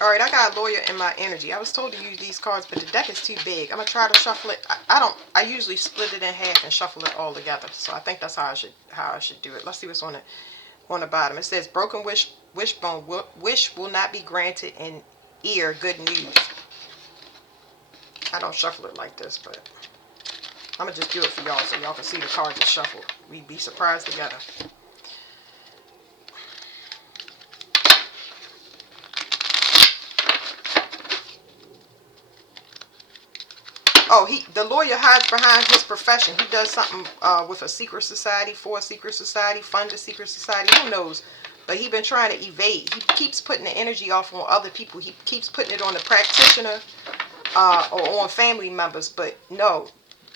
Alright, I got a lawyer in my energy. I was told to use these cards, but the deck is too big. I'm going to try to shuffle it. I usually split it in half and shuffle it all together. So I think that's how I should do it. Let's see what's on the bottom. It says, broken wishbone wish will not be granted in ear good news. I don't shuffle it like this, but I'm going to just do it for y'all so y'all can see the cards are shuffled. We'd be surprised together. Oh, the lawyer hides behind his profession. He does something with a secret society, for a secret society, fund a secret society. Who knows? But he's been trying to evade. He keeps putting the energy off on other people. He keeps putting it on the practitioner or on family members. But no,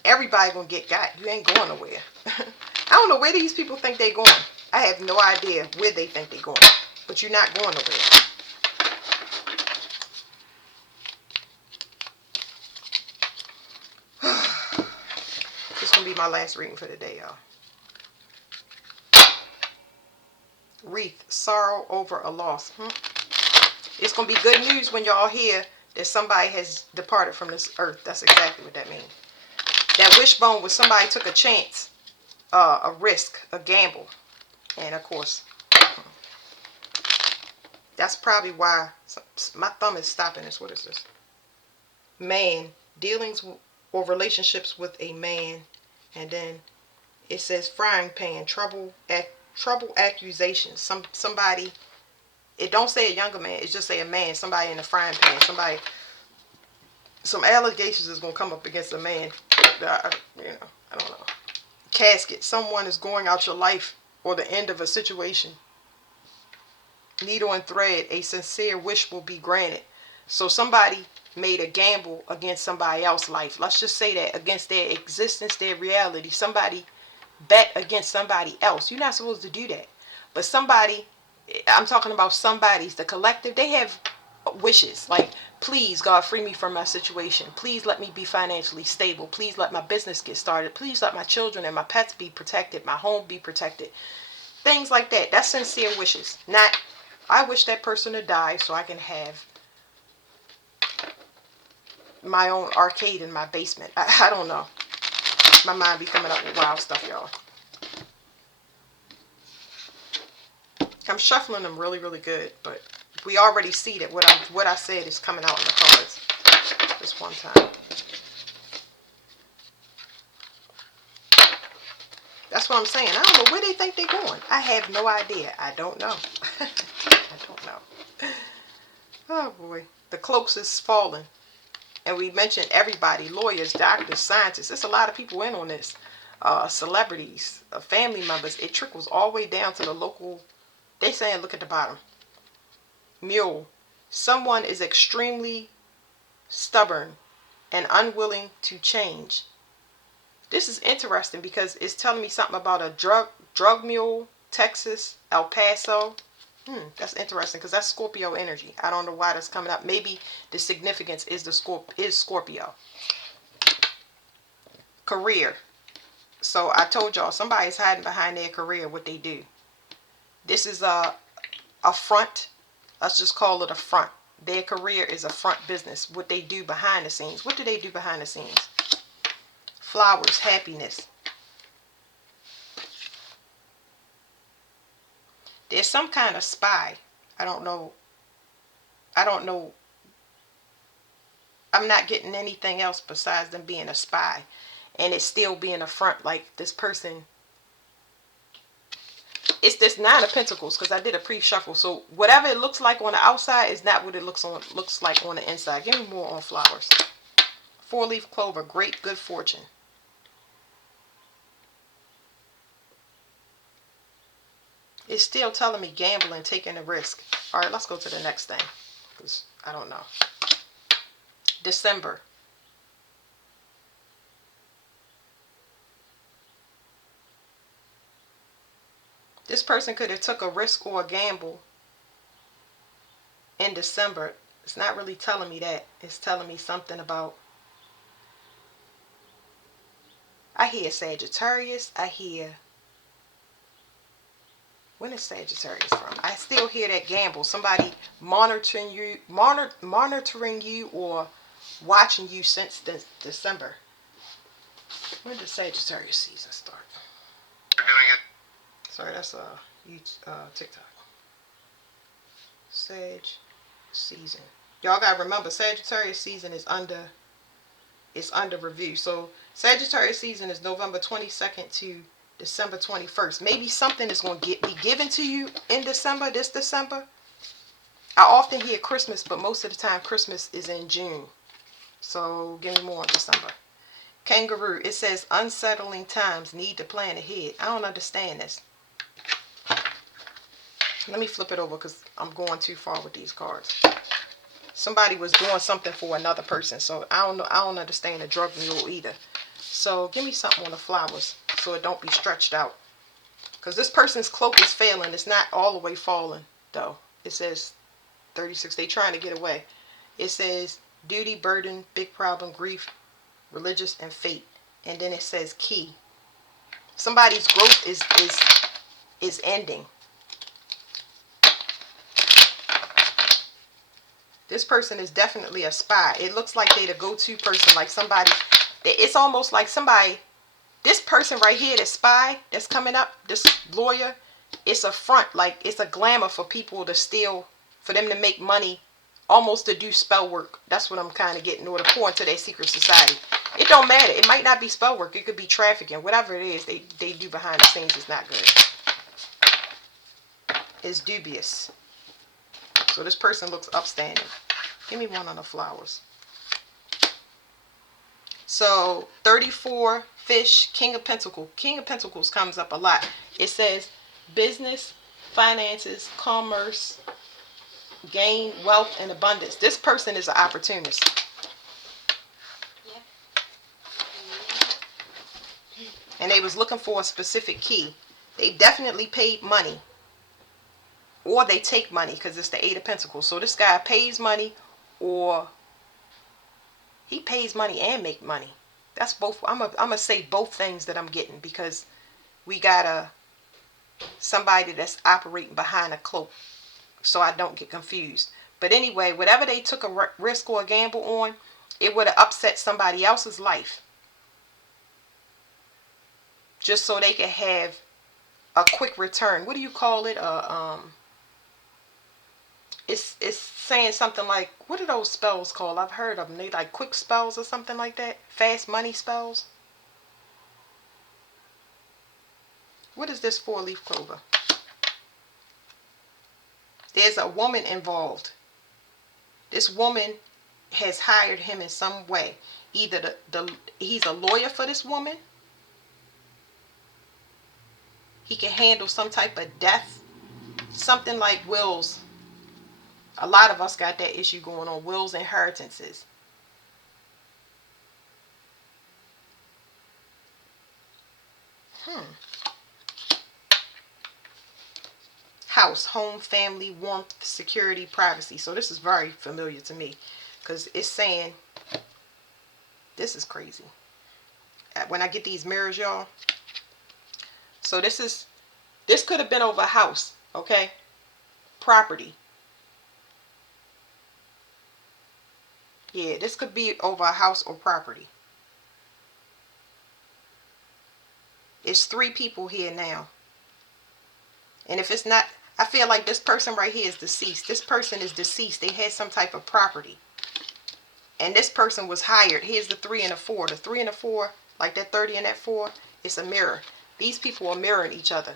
everybody gonna get got. You ain't going nowhere. I don't know where these people think they're going. I have no idea where they think they're going. But you're not going nowhere. This is going to be my last reading for the day, y'all. Wreath, sorrow over a loss. It's going to be good news when y'all hear that somebody has departed from this earth. That's exactly what that means. That wishbone was somebody took a chance, a risk, a gamble. And of course, that's probably why my thumb is stopping this. What is this? Man, dealings or relationships with a man. And then it says frying pan, trouble accusations. Somebody, it don't say a younger man, it just say a man, somebody in a frying pan, some allegations is going to come up against a man. I don't know. Casket, someone is going out your life or the end of a situation. Needle and thread, a sincere wish will be granted. So somebody made a gamble against somebody else's life. Let's just say that, against their existence, their reality. Somebody bet against somebody else. You're not supposed to do that. But somebody, I'm talking about somebody's, the collective, they have wishes. Like, please, God, free me from my situation. Please let me be financially stable. Please let my business get started. Please let my children and my pets be protected. My home be protected. Things like that. That's sincere wishes. Not, I wish that person to die so I can have my own arcade in my basement. I don't know. My mind be coming up with wild stuff, y'all. I'm shuffling them really, really good, but we already see that what I said is coming out in the cards. This one time. That's what I'm saying. I don't know where they think they're going. I have no idea. I don't know. I don't know. Oh boy. The cloaks is falling. And we mentioned everybody, lawyers, doctors, scientists. There's a lot of people in on this. Celebrities, family members. It trickles all the way down to the local. They saying, look at the bottom. Mule. Someone is extremely stubborn and unwilling to change. This is interesting because it's telling me something about a drug mule, Texas, El Paso. That's interesting because that's Scorpio energy. I don't know why that's coming up. Maybe the significance is Scorpio. Career. So I told y'all somebody's hiding behind their career, what they do. This is a front. Let's just call it a front. Their career is a front business. What they do behind the scenes. What do they do behind the scenes? Flowers, happiness. There's some kind of spy. I don't know. I'm not getting anything else besides them being a spy. And it's still being a front. Like this person. It's this Nine of Pentacles because I did a pre-shuffle. So whatever it looks like on the outside is not what it looks like on the inside. Give me more on flowers. 4-leaf clover. Great good fortune. It's still telling me gambling, taking a risk. All right, let's go to the next thing. Because I don't know. December. This person could have took a risk or a gamble in December. It's not really telling me that. It's telling me something about... I hear Sagittarius. I hear When is Sagittarius from? I still hear that gamble. Somebody monitoring you, monitoring you, or watching you since December. When does Sagittarius season start? You're doing it. Sorry, that's TikTok. Sag season. Y'all gotta remember, Sagittarius season is under review. So Sagittarius season is November 22nd to December 21st. Maybe something is going to be given to you in December, this December. I often hear Christmas, but most of the time Christmas is in June. So give me more in December. Kangaroo, it says unsettling times, need to plan ahead. I don't understand this. Let me flip it over because I'm going too far with these cards. Somebody was doing something for another person, so I don't know. I don't understand the drug mule either. So give me something on the flowers so it don't be stretched out. Because this person's cloak is failing. It's not all the way falling though. It says 36. They trying to get away. It says duty, burden, big problem, grief, religious, and fate. And then it says key. Somebody's growth is ending. This person is definitely a spy. It looks like they're the go-to person, like somebody. It's almost like somebody. This person right here, this spy that's coming up, this lawyer, it's a front, like it's a glamour for people to steal, for them to make money, almost to do spell work. That's what I'm kind of getting, or to pour into their secret society. It don't matter. It might not be spell work. It could be trafficking. Whatever it is they do behind the scenes is not good. It's dubious. So this person looks upstanding. Give me one on the flowers. So 34, fish, King of Pentacles. King of Pentacles comes up a lot. It says business, finances, commerce, gain, wealth, and abundance. This person is an opportunist. And they was looking for a specific key. They definitely paid money. Or they take money because it's the Eight of Pentacles. So this guy pays money, or he pays money and make money. That's both. I'm gonna say both things that I'm getting, because we got somebody that's operating behind a cloak, so I don't get confused. But anyway, whatever they took a risk or a gamble on, it would have upset somebody else's life, just so they could have a quick return. What do you call it? It's saying something like, what are those spells called? I've heard of them. They like quick spells or something like that. Fast money spells. What is this 4-leaf clover? There's a woman involved. This woman has hired him in some way. Either he's a lawyer for this woman. He can handle some type of death. Something like wills. A lot of us got that issue going on. Wills, inheritances. House, home, family, warmth, security, privacy. So this is very familiar to me, because it's saying, this is crazy. When I get these mirrors, y'all. So this could have been over a house, okay? Property. Yeah, this could be over a house or property. It's 3 people here now. And if it's not, I feel like this person right here is deceased. This person is deceased. They had some type of property. And this person was hired. Here's the 3 and the 4. The 3 and the 4, like that 30 and that 4, it's a mirror. These people are mirroring each other.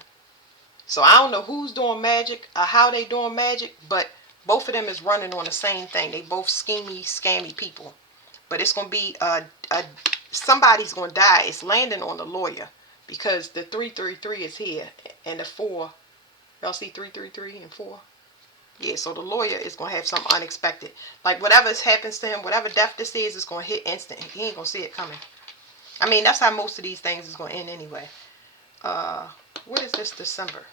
So I don't know who's doing magic or how they doing magic, but both of them is running on the same thing. They both schemy, scammy people. But it's going to be somebody's going to die. It's landing on the lawyer, because the 333 is here and the 4. Y'all see 333 and 4? Yeah, so the lawyer is going to have something unexpected. Like whatever happens to him, whatever death this is, it's going to hit instant. He ain't going to see it coming. I mean, that's how most of these things is going to end anyway. What is this December?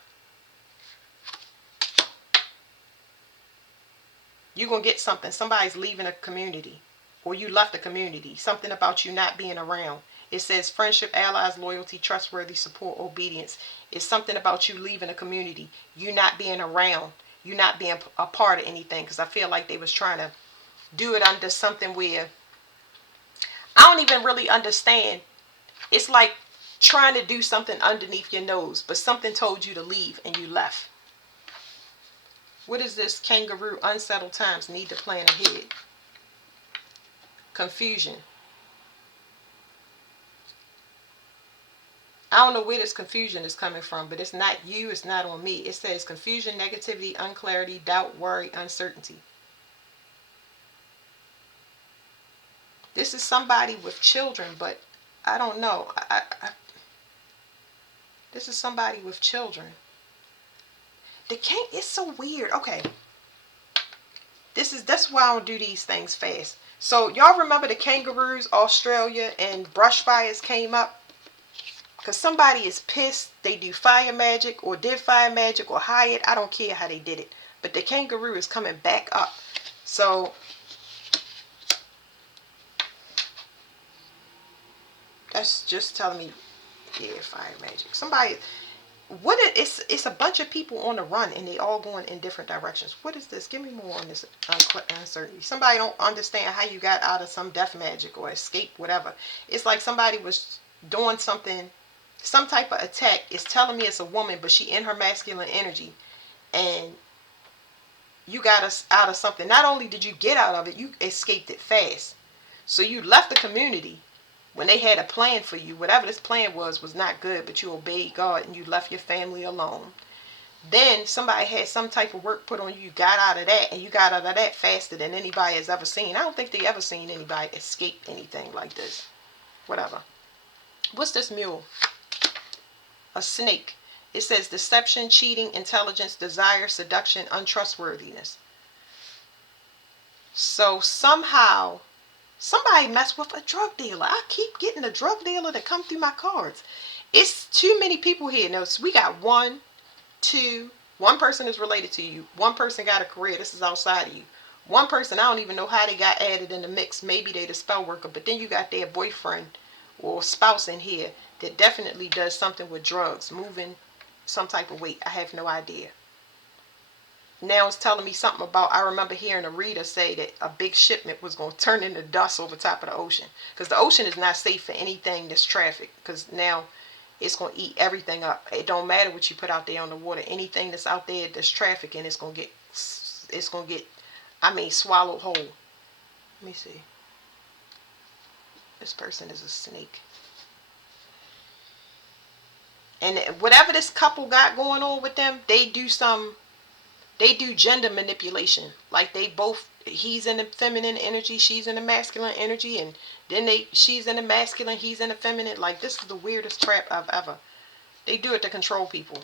You're going to get something. Somebody's leaving a community, or you left a community. Something about you not being around. It says friendship, allies, loyalty, trustworthy, support, obedience. It's something about you leaving a community, you not being around, you not being a part of anything. Because I feel like they was trying to do it under something where I don't even really understand. It's like trying to do something underneath your nose, but something told you to leave and you left. What is this? Kangaroo, unsettled times, need to plan ahead. Confusion. I don't know where this confusion is coming from, but it's not you, it's not on me. It says confusion, negativity, unclarity, doubt, worry, uncertainty. This is somebody with children, but I don't know. This is somebody with children. It's so weird. Okay. That's why I don't do these things fast. So y'all remember the kangaroos, Australia, and brush fires came up? Because somebody is pissed. They do fire magic or did fire magic or hired. I don't care how they did it. But the kangaroo is coming back up. So that's just telling me, yeah, fire magic. Somebody, it's a bunch of people on the run and they all going in different directions. What is this? Give me more on this uncertainty. Somebody don't understand how you got out of some death magic or escape, whatever. It's like somebody was doing something, some type of attack. It's telling me it's a woman, but she in her masculine energy, and you got us out of something. Not only did you get out of it, you escaped it fast. So you left the community when they had a plan for you. Whatever this plan was not good, but you obeyed God and you left your family alone. Then somebody had some type of work put on you. You got out of that, and you got out of that faster than anybody has ever seen. I don't think they ever seen anybody escape anything like this. Whatever. What's this mule? A snake. It says deception, cheating, intelligence, desire, seduction, untrustworthiness. So somehow somebody messed with a drug dealer. I keep getting a drug dealer to come through my cards. It's too many people here. Now, so we got one person is related to you. One person got a career. This is outside of you. One person, I don't even know how they got added in the mix. Maybe they the spell worker. But then you got their boyfriend or spouse in here that definitely does something with drugs, moving some type of weight. I have no idea. Now it's telling me something about, I remember hearing a reader say that a big shipment was going to turn into dust over top of the ocean. Because the ocean is not safe for anything that's traffic. Because now it's going to eat everything up. It don't matter what you put out there on the water. Anything that's out there that's trafficking, it's going to get, swallowed whole. Let me see. This person is a snake. And whatever this couple got going on with them, they do gender manipulation. Like he's in the feminine energy, she's in the masculine energy, and then she's in the masculine, he's in the feminine. Like, this is the weirdest trap I've ever. They do it to control people.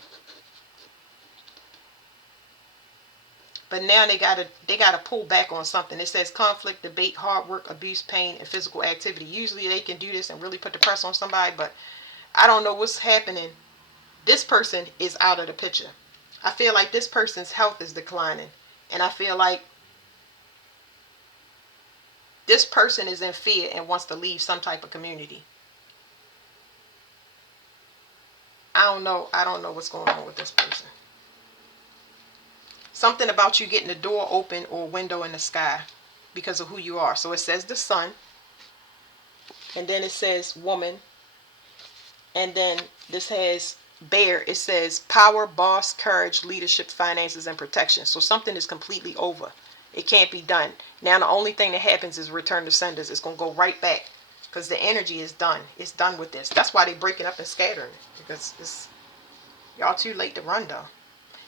But now they gotta pull back on something. It says conflict, debate, hard work, abuse, pain, and physical activity. Usually they can do this and really put the press on somebody, but I don't know what's happening. This person is out of the picture. I feel like this person's health is declining. And I feel like this person is in fear and wants to leave some type of community. I don't know what's going on with this person. Something about you getting the door open or window in the sky because of who you are. So it says the sun. And then it says woman. And then this has bear. It says power, boss, courage, leadership, finances, and protection. So something is completely over. It can't be done. Now the only thing that happens is return to senders. It's going to go right back because the energy is done. It's done with this. That's why they break it up and scattering it, because y'all too late to run though.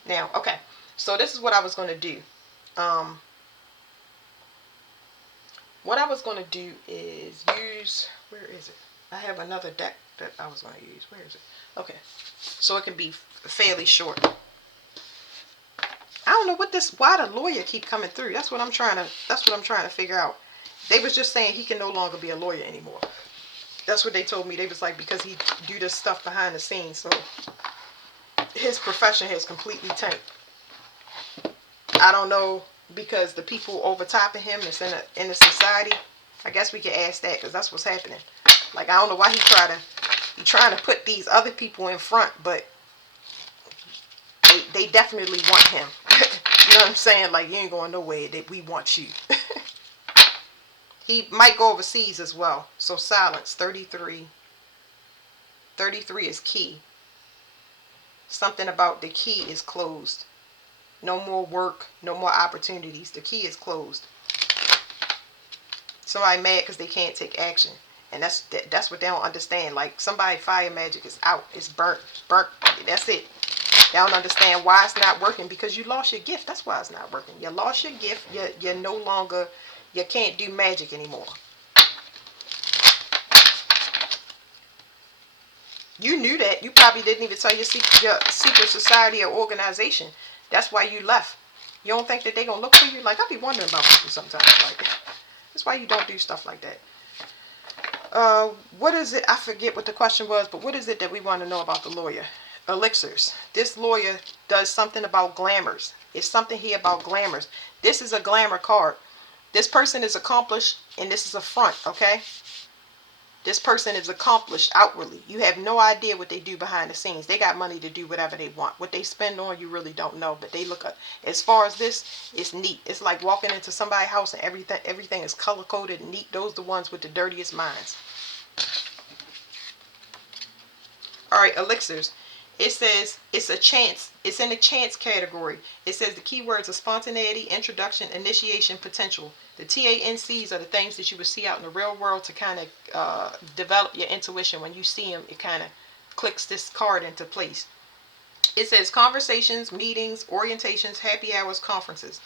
Now, okay. So this is what I was going to do. What I was going to do is use, where is it? I have another deck that I was going to use. Where is it? Okay. So it can be fairly short. I don't know why the lawyer keep coming through. That's what I'm trying to figure out. They was just saying he can no longer be a lawyer anymore. That's what they told me. They was like, because he do this stuff behind the scenes, so his profession has completely tanked. I don't know, because the people over top of him that's in the society, I guess we could ask that, because that's what's happening. Like, I don't know why he trying to put these other people in front, but they definitely want him. You know what I'm saying? Like, you ain't going nowhere. We want you. He might go overseas as well. So silence, 33. 33 is key. Something about the key is closed. No more work, no more opportunities. The key is closed. Somebody mad because they can't take action. And that's what they don't understand. Like, somebody fire magic is out. It's burnt. That's it. They don't understand why it's not working, because you lost your gift. That's why it's not working. You lost your gift. You're no longer, you can't do magic anymore. You knew that. You probably didn't even tell your secret society or organization. That's why you left. You don't think that they're going to look for you? Like, I be wondering about people sometimes. Like, that's why you don't do stuff like that. What is it? I forget what the question was, but what is it that we want to know about the lawyer? Elixirs. This lawyer does something about glamours. It's something here about glamours. This is a glamour card. This person is accomplished, and this is a front, okay? This person is accomplished outwardly. You have no idea what they do behind the scenes. They got money to do whatever they want. What they spend on, you really don't know. But they look up. As far as this, it's neat. It's like walking into somebody's house and everything is color coded and neat. Those are the ones with the dirtiest minds. All right, elixirs. It says it's a chance. It's in the chance category. It says the keywords are spontaneity, introduction, initiation, potential. The TANCs are the things that you would see out in the real world to kind of develop your intuition. When you see them, it kind of clicks this card into place. It says conversations, meetings, orientations, happy hours, conferences.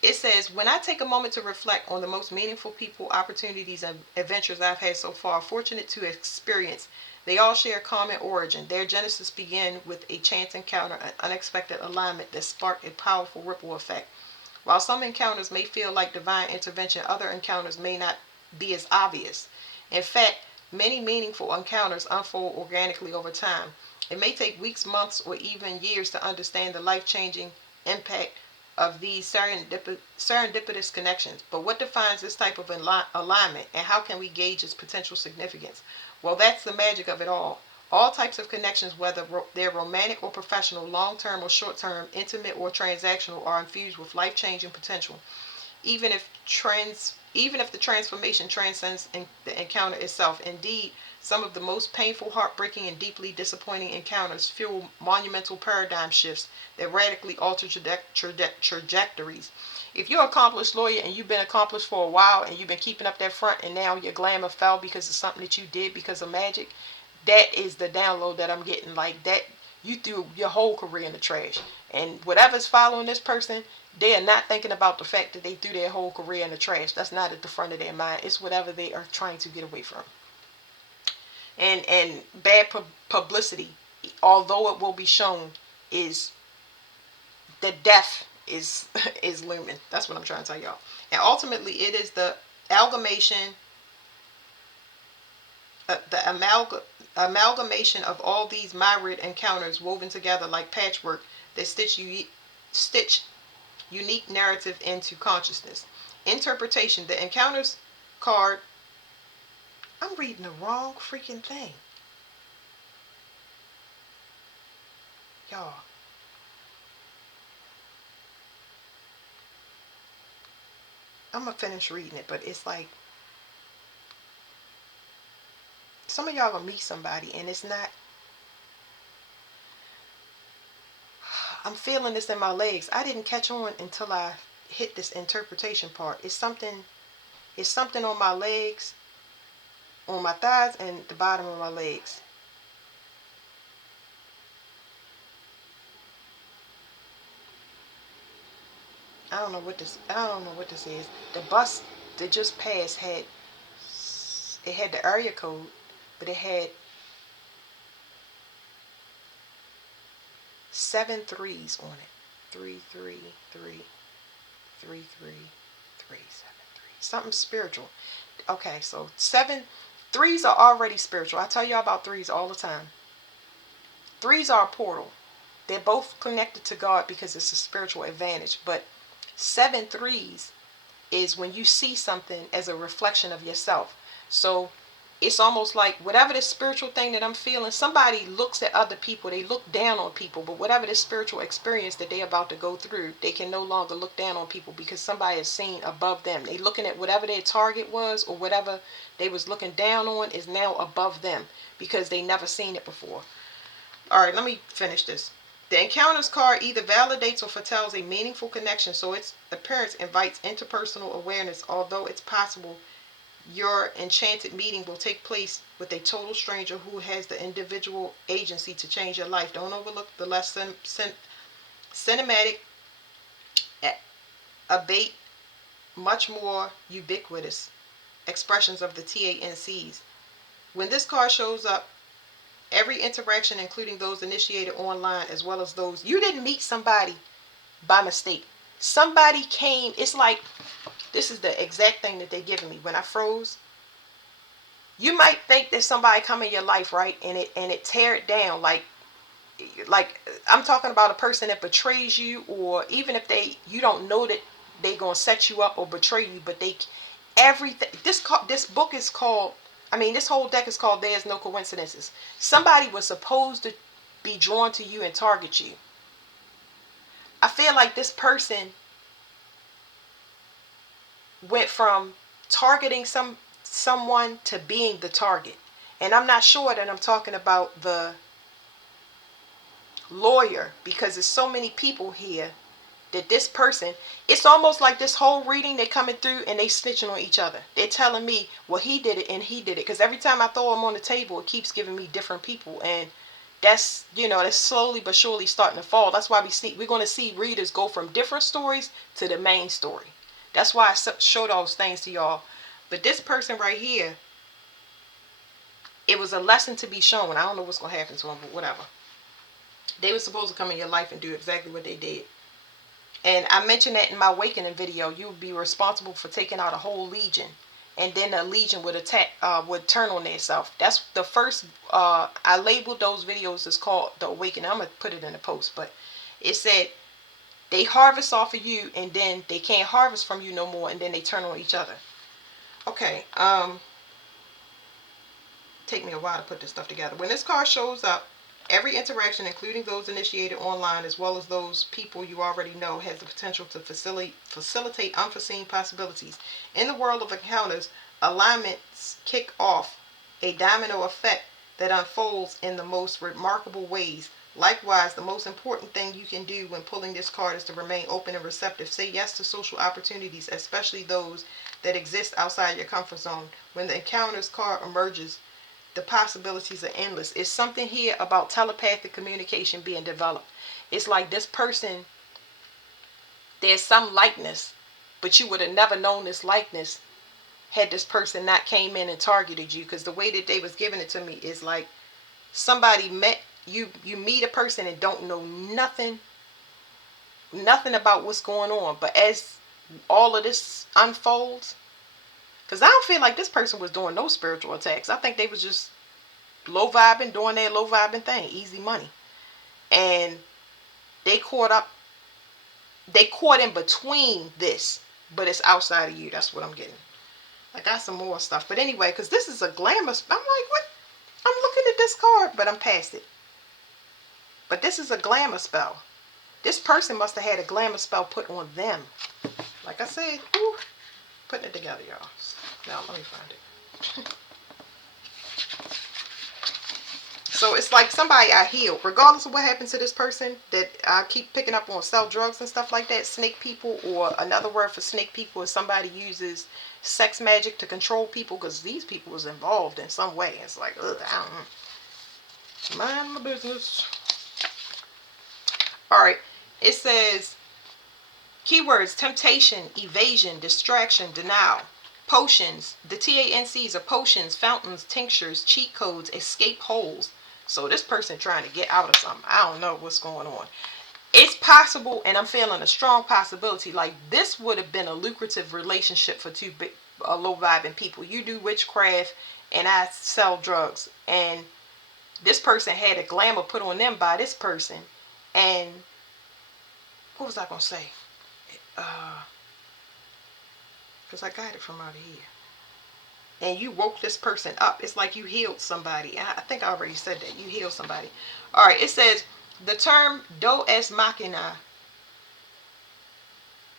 It says, when I take a moment to reflect on the most meaningful people, opportunities, and adventures I've had so far, fortunate to experience, they all share a common origin. Their genesis began with a chance encounter, an unexpected alignment that sparked a powerful ripple effect. While some encounters may feel like divine intervention, other encounters may not be as obvious. In fact, many meaningful encounters unfold organically over time. It may take weeks, months, or even years to understand the life-changing impact of these serendipitous connections. But what defines this type of alignment, and how can we gauge its potential significance? Well, that's the magic of it all. All types of connections, whether they're romantic or professional, long-term or short-term, intimate or transactional, are infused with life-changing potential. Even if the transformation transcends the encounter itself. Indeed, some of the most painful, heartbreaking, and deeply disappointing encounters fuel monumental paradigm shifts that radically alter trajectories. If you're an accomplished lawyer and you've been accomplished for a while and you've been keeping up that front, and now your glamour fell because of something that you did because of magic, that is the download that I'm getting. Like, that, you threw your whole career in the trash. And whatever's following this person, they are not thinking about the fact that they threw their whole career in the trash. That's not at the front of their mind. It's whatever they are trying to get away from. And bad publicity, although it will be shown, is the death is is looming. That's what I'm trying to tell y'all. And ultimately, it is the amalgamation, amalgamation of all these myriad encounters woven together like patchwork that stitch unique narrative into consciousness. Interpretation. The encounters card. I'm reading the wrong freaking thing. Y'all. I'm going to finish reading it, but it's like, some of y'all going to meet somebody and it's not, I'm feeling this in my legs. I didn't catch on until I hit this interpretation part. It's something on my legs, on my thighs, and the bottom of my legs. I don't know what this is. The bus that just passed had the area code, but it had 7 3s on it. 33333 7 3. Something spiritual. Okay, so 7 3s are already spiritual. I tell y'all about 3s all the time. 3s are a portal. They're both connected to God because it's a spiritual advantage. But 7 3s is when you see something as a reflection of yourself. So it's almost like whatever this spiritual thing that I'm feeling, somebody looks at other people, they look down on people, but whatever this spiritual experience that they're about to go through, they can no longer look down on people because somebody is seen above them. They looking at whatever their target was, or whatever they was looking down on is now above them because they never seen it before. All right, let me finish this. The encounters card either validates or foretells a meaningful connection, so its appearance invites interpersonal awareness. Although it's possible your enchanted meeting will take place with a total stranger who has the individual agency to change your life. Don't overlook the less cinematic, abate, much more ubiquitous expressions of the TANCs. When this card shows up, every interaction, including those initiated online as well as those you didn't meet somebody by mistake. Somebody came. It's like this is the exact thing that they're giving me when I froze. You might think that somebody come in your life, right, and it tear it down, like I'm talking about a person that betrays you, or even if you don't know that they gonna set you up or betray you, but they everything. This book is called. I mean, this whole deck is called "There's No Coincidences." Somebody was supposed to be drawn to you and target you. I feel like this person went from targeting someone to being the target. And I'm not sure that I'm talking about the lawyer, because there's so many people here that this person, it's almost like this whole reading, they coming through and they snitching on each other. They're telling me, well, he did it and he did it. Because every time I throw them on the table, it keeps giving me different people. And that's, that's slowly but surely starting to fall. That's why we're going to see readers go from different stories to the main story. That's why I showed those things to y'all. But this person right here, it was a lesson to be shown. I don't know what's going to happen to them, but whatever. They were supposed to come in your life and do exactly what they did. And I mentioned that in my awakening video. You would be responsible for taking out a whole legion. And then the legion would attack, would turn on themselves. That's the first, I labeled those videos as called The Awakening. I'm going to put it in the post. But it said, they harvest off of you and then they can't harvest from you no more. And then they turn on each other. Okay. Take me a while to put this stuff together. When this card shows up, every interaction, including those initiated online as well as those people you already know, has the potential to facilitate unforeseen possibilities. In the world of encounters, alignments kick off a domino effect that unfolds in the most remarkable ways. Likewise, the most important thing you can do when pulling this card is to remain open and receptive. Say yes to social opportunities, especially those that exist outside your comfort zone. When the encounters card emerges, the possibilities are endless. It's something here about telepathic communication being developed. It's like this person, there's some likeness, but you would have never known this likeness had this person not came in and targeted you. Because the way that they was giving it to me is like somebody met you. You meet a person and don't know nothing about what's going on. But as all of this unfolds, because I don't feel like this person was doing no spiritual attacks. I think they was just low vibing, doing their low vibing thing, easy money. And they caught in between this, but it's outside of you. That's what I'm getting. I got some more stuff. But anyway, because this is a glamour, I'm like, what? I'm looking at this card, but I'm past it. But this is a glamour spell. This person must have had a glamour spell put on them. Like I said, whew, putting it together, y'all. Now, let me find it. So it's like somebody I healed, regardless of what happened to this person that I keep picking up on, sell drugs and stuff like that. Snake people, or another word for snake people is somebody uses sex magic to control people, because these people was involved in some way. It's like, ugh, I don't know. Mind my business. All right. It says keywords: temptation, evasion, distraction, denial. Potions. The TANCs are potions, fountains, tinctures, cheat codes, escape holes. So this person trying to get out of something. I don't know what's going on. It's possible, and I'm feeling a strong possibility, like this would have been a lucrative relationship for two big, low vibing people. You do witchcraft and I sell drugs. And this person had a glamour put on them by this person. And what was I going to say? Because I got it from out of here. and you woke this person up. It's like you healed somebody. I think I already said that. You healed somebody. All right, it says the term Deus Machina,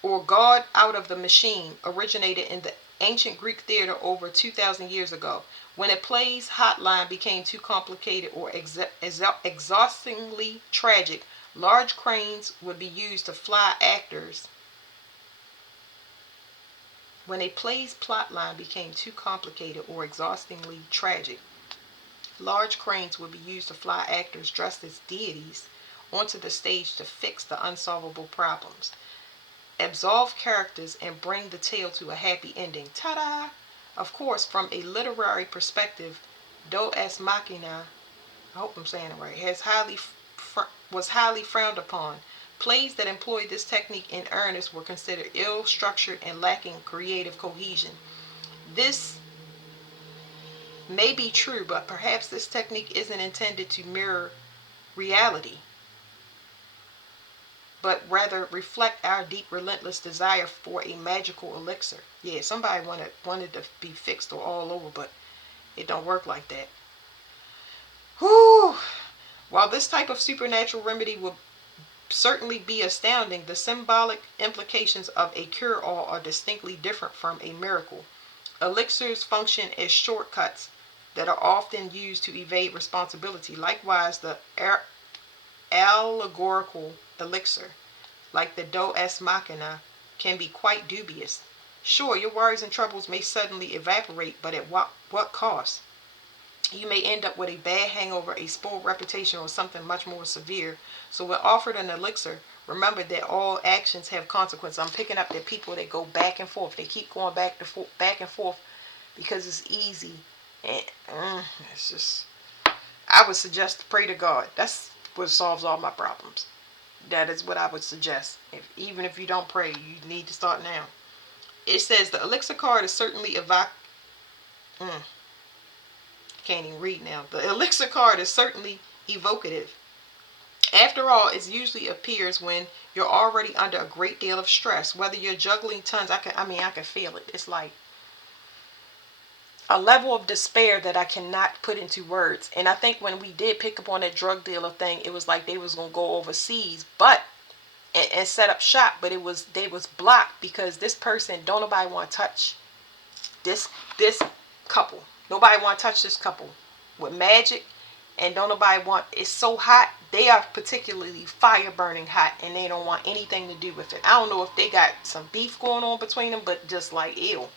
or God out of the machine, originated in the ancient Greek theater over 2,000 years ago. When a play's hotline became too complicated or exhaustingly tragic, large cranes would be used to fly actors. When a play's plotline became too complicated or exhaustingly tragic, large cranes would be used to fly actors dressed as deities onto the stage to fix the unsolvable problems, absolve characters, and bring the tale to a happy ending. Ta-da! Of course, from a literary perspective, Deus Machina, I hope I'm saying it right, was highly frowned upon. Plays that employed this technique in earnest were considered ill-structured and lacking creative cohesion. This may be true, but perhaps this technique isn't intended to mirror reality, but rather reflect our deep, relentless desire for a magical elixir. Yeah, somebody wanted to be fixed or all over, but it don't work like that. Whew. While this type of supernatural remedy will certainly be astounding, the symbolic implications of a cure-all are distinctly different from a miracle. Elixirs function as shortcuts that are often used to evade responsibility. Likewise, the allegorical elixir, like the Deus Machina, can be quite dubious. Sure, your worries and troubles may suddenly evaporate, but at what cost? You may end up with a bad hangover, a spoiled reputation, or something much more severe. So when offered an elixir, remember that all actions have consequences. I'm picking up that people that go back and forth. They keep going back and forth because it's easy. And it's just, I would suggest to pray to God. That's what solves all my problems. That is what I would suggest. Even if you don't pray, you need to start now. It says the elixir card is certainly can't even read now. The elixir card is certainly evocative. After all, it usually appears when you're already under a great deal of stress. Whether you're juggling tons, I can feel it. It's like a level of despair that I cannot put into words. And I think when we did pick up on that drug dealer thing, it was like they was gonna go overseas, and set up shop, but they was blocked because this person, don't nobody want to touch this couple. Nobody want to touch this couple with magic, and don't nobody want. It's so hot. They are particularly fire burning hot, and they don't want anything to do with it. I don't know if they got some beef going on between them, but just like ew,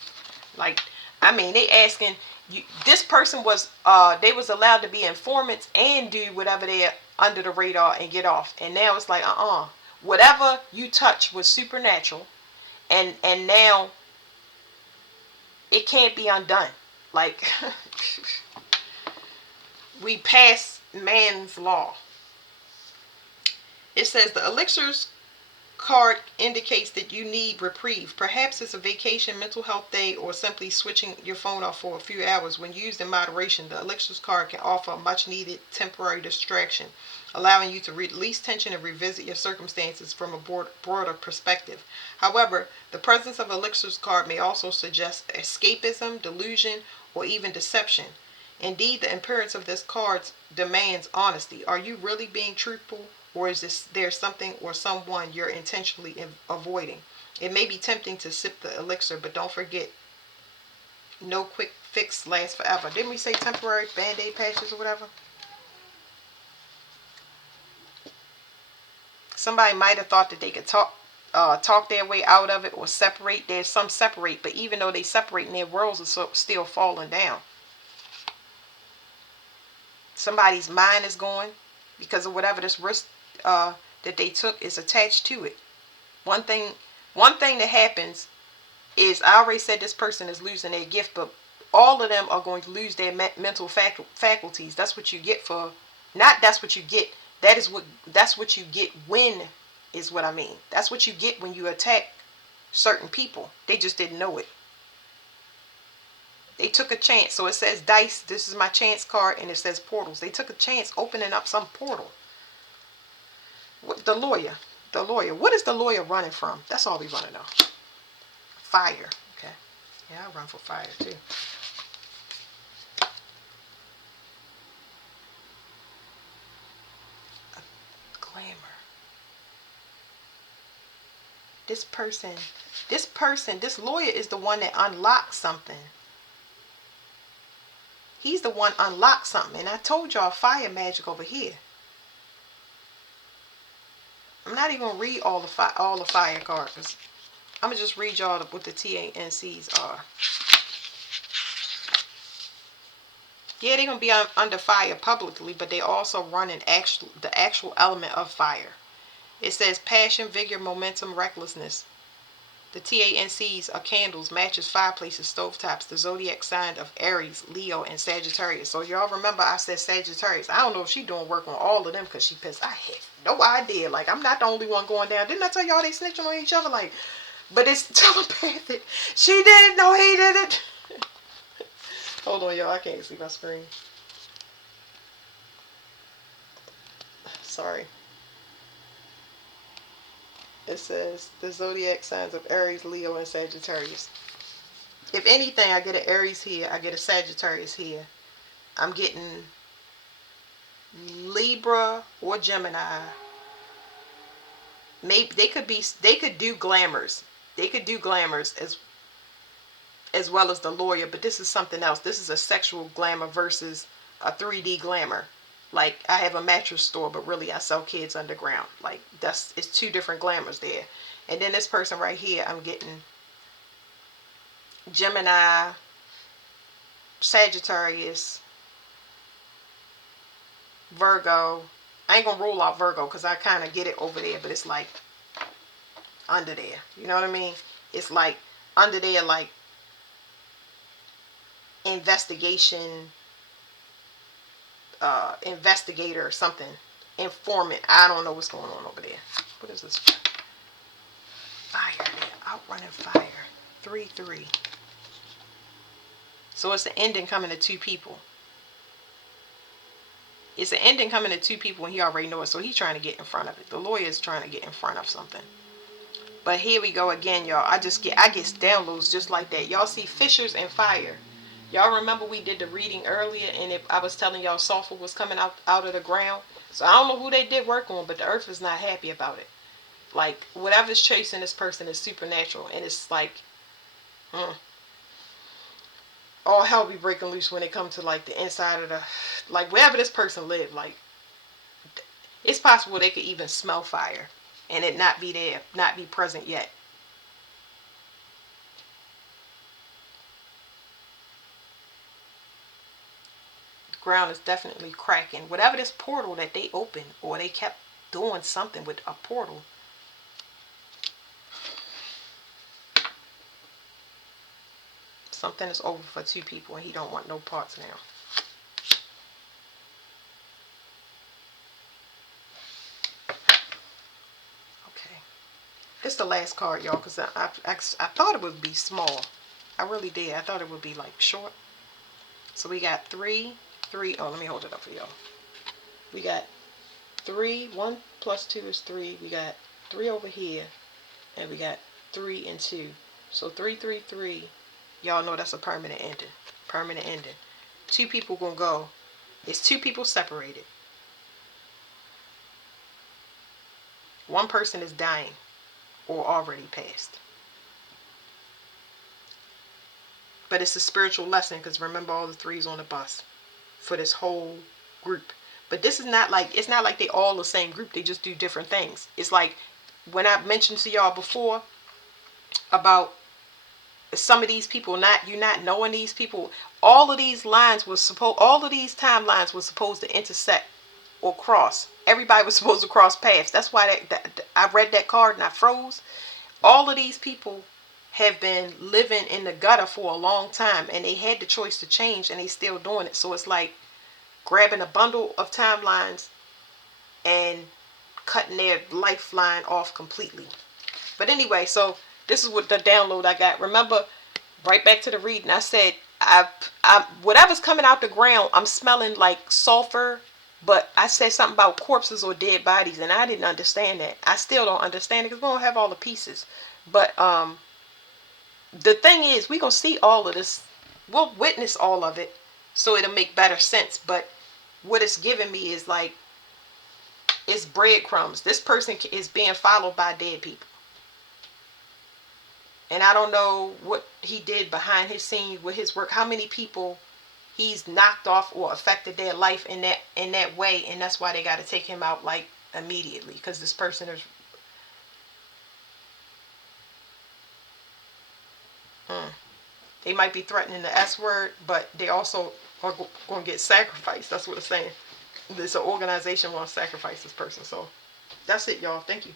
like they asking you. This person was they was allowed to be informants and do whatever they're under the radar and get off, and now it's like whatever you touch was supernatural, and now it can't be undone. Like we pass man's law. It says the elixirs card indicates that you need reprieve. Perhaps it's a vacation, mental health day, or simply switching your phone off for a few hours. When used in moderation, the elixirs card can offer a much needed temporary distraction, allowing you to release tension and revisit your circumstances from a broader perspective. However, the presence of elixirs card may also suggest escapism, delusion, or even deception. Indeed, the appearance of this card demands honesty. Are you really being truthful, or is there something or someone you're intentionally avoiding? It may be tempting to sip the elixir, but don't forget, no quick fix lasts forever. Didn't we say temporary band-aid patches or whatever? Somebody might have thought that they could talk their way out of it or separate. There's some separate, but even though they separate, their worlds are still falling down. Somebody's mind is going because of whatever this risk that they took is attached to it. One thing that happens is, I already said this person is losing their gift, but all of them are going to lose their mental faculties. That's what you get for, not that's what you get. That's what you get when, is what I mean. That's what you get when you attack certain people. They just didn't know it. They took a chance. So it says dice. This is my chance card, and it says portals. They took a chance opening up some portal. The lawyer. What is the lawyer running from? That's all we want to know. Fire. Okay. Yeah, I run for fire too. This lawyer is the one that unlocks something. He's the one unlocks something. And I told y'all fire magic over here. I'm not even going to read all the fire cards. I'm going to just read y'all what the TANCs are. Yeah, they're going to be under fire publicly, but they also run the actual element of fire. It says passion, vigor, momentum, recklessness. The TANCs are candles, matches, fireplaces, stovetops, the zodiac sign of Aries, Leo, and Sagittarius. So y'all remember I said Sagittarius. I don't know if she's doing work on all of them because she pissed. I have no idea. Like, I'm not the only one going down. Didn't I tell y'all they snitching on each other? Like, but it's telepathic. She didn't know he did it. Hold on, y'all. I can't see my screen. Sorry. It says the zodiac signs of Aries, Leo, and Sagittarius. If anything, I get an Aries here. I get a Sagittarius here. I'm getting Libra or Gemini. Maybe they could do glamours. They could do glamours as well as the lawyer, but this is something else. This is a sexual glamour versus a 3D glamour. Like, I have a mattress store, but really I sell kids underground. Like, it's two different glamours there. And then this person right here, I'm getting Gemini, Sagittarius, Virgo. I ain't gonna rule out Virgo because I kind of get it over there, but it's like under there. You know what I mean? It's like under there, like investigation, investigator or something, informant. I don't know what's going on over there. What is this? Fire. They're outrunning fire. 3-3. So it's the ending coming to two people. It's an ending coming to two people and he already knows it. So he's trying to get in front of it. The lawyer is trying to get in front of something. But here we go again, y'all. I get downloads just like that. Y'all see fissures and fire. Y'all remember we did the reading earlier and I was telling y'all sulfur was coming out of the ground. So I don't know who they did work on, but the earth is not happy about it. Like, whatever's chasing this person is supernatural. And it's like, all hell be breaking loose when it comes to like the inside of the, like wherever this person lived. Like, it's possible they could even smell fire and it not be there, not be present yet. The ground is definitely cracking. Whatever this portal that they opened, or they kept doing something with a portal. Something is over for two people and he don't want no parts now. Okay. This is the last card, y'all, because I thought it would be small. I really did. I thought it would be like short. So we got 3. Oh, let me hold it up for y'all. We got 3. 1 plus 2 is 3. We got 3 over here. And we got 3 and 2. So 3, 3, 3. Y'all know that's a permanent ending. Permanent ending. Two people gonna go. It's two people separated. One person is dying or already passed. But it's a spiritual lesson because remember all the 3s on the bus for this whole group. But this is not like, it's not like they all the same group. They just do different things. It's like when I mentioned to y'all before about some of these people, you not knowing these people, all of these timelines was supposed to intersect or cross. Everybody was supposed to cross paths. That's why I read that card and I froze. All of these people have been living in the gutter for a long time and they had the choice to change and they still doing it. So it's like grabbing a bundle of timelines and cutting their lifeline off completely. But anyway, so this is what the download I got. Remember, right back to the reading, I said, whatever's coming out the ground, I'm smelling like sulfur, but I said something about corpses or dead bodies, and I didn't understand that. I still don't understand it because we don't have all the pieces. But the thing is, we're going to see all of this. We'll witness all of it, so it'll make better sense. But what it's giving me is like, it's breadcrumbs. This person is being followed by dead people. And I don't know what he did behind his scene with his work. How many people he's knocked off or affected their life in that way, and that's why they got to take him out like immediately, because this person is they might be threatening the S word, but they also are going to get sacrificed. That's what it's saying. This organization wants to sacrifice this person. So that's it, y'all. Thank you.